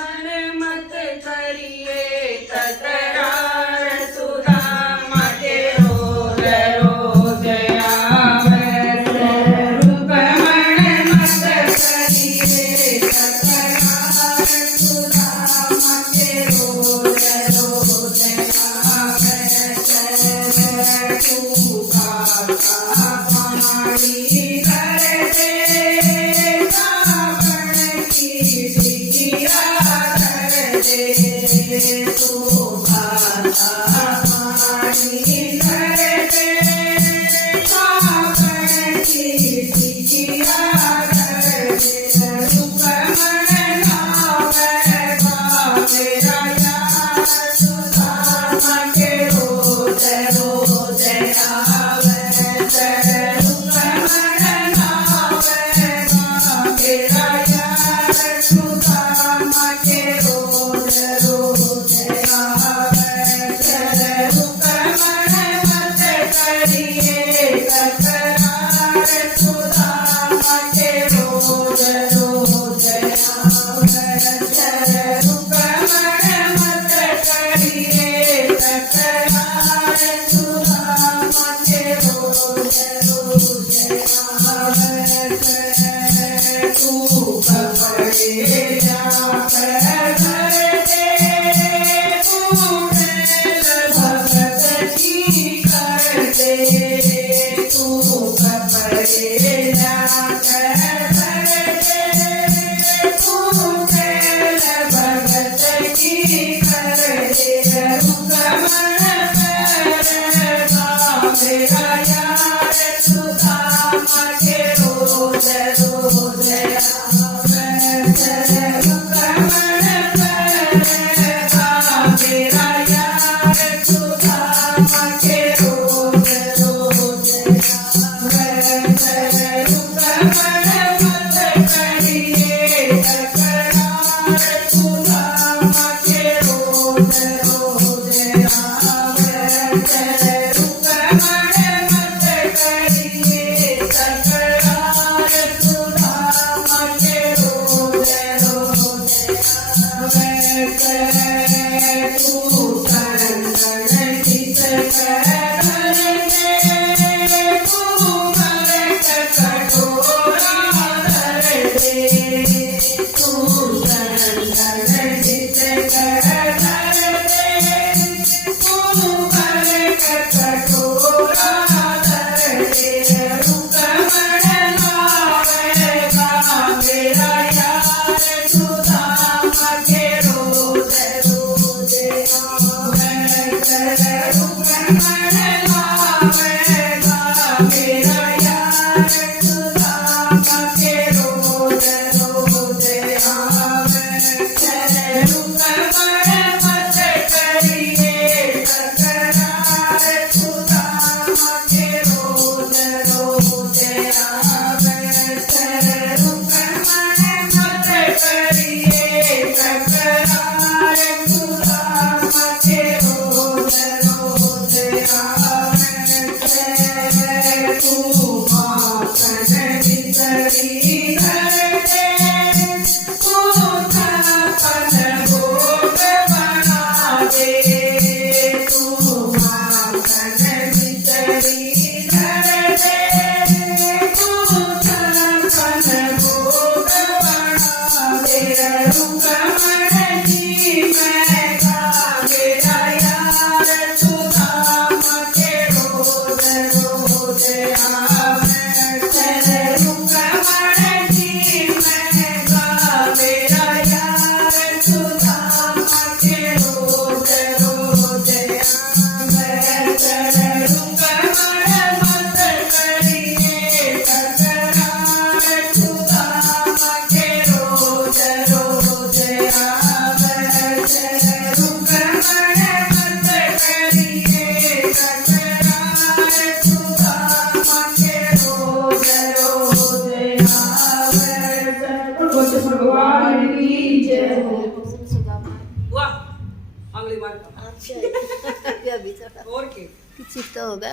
मन मत करिए तकरार सुदामा के रोज रोज आवे रूप मन मत करिए तकरार सुदामा के रोज रोज आवे तू का पानी कर दे सावन की टिकिया कर दे तू भाता पानी कर दे सावन की टिकिया कर दे रूप मन नावे मेरा यार सुदामा के रोज रोज आवे रूप मन नावे मेरा यार सुदामा के रोज रोज आवे रूप मन मत करिए तकरार सुदामा के रोज रोज आवे रूप मन मत करिए तकरार सुदामा के रोज रोज आवे तू पकड़े जा कर दे तू भगत की कर दे तू पकड़े जा कर दे तू भगत की कर दे रूप मन मेरा यार सुदामा के रोज रोज आवे रूप मन मेरा यार सुदामा के रोज रोज आवे रूप मन मत करिए तकरार सुदामा के रोज रोज आवे रूप मन मत करिए तकरार सुदामा के रोज रोज आवे तू कंगन चित कर दे तू मरक कटोरा धर दे तू कंगन चित कर दे तू मरक कटोरा धर दे रूप मन नावेगा मेरा यार सुदामा के रोज रोज आवे रूप मन नावेगा मेरा यार सुदामा के रोज रोज आवे रूप मन मत करिए तकरार सुदामा के रोज रोज आवे रूप मन मत करिए तकरार सुदामा के रोज रोज आवे तू माखन बिसरी धर दे तू थापन भोग बना दे तू माखन बिसरी धर दे तू थापन भोग बना दे रूप मन जी मैं मेरा यार सुदामा के रोज रोज आवे रूप मन जी मैं मेरा यार सुदामा के रोज रोज आवे रूप मन मत करिए तकरार सुदामा के रोज रोज आवे रूप मन मत करिए तकरार सुदामा के रोज रोज आवे भगवान की जय हो। वाह अगली बार और क्या? किसी तो होगा।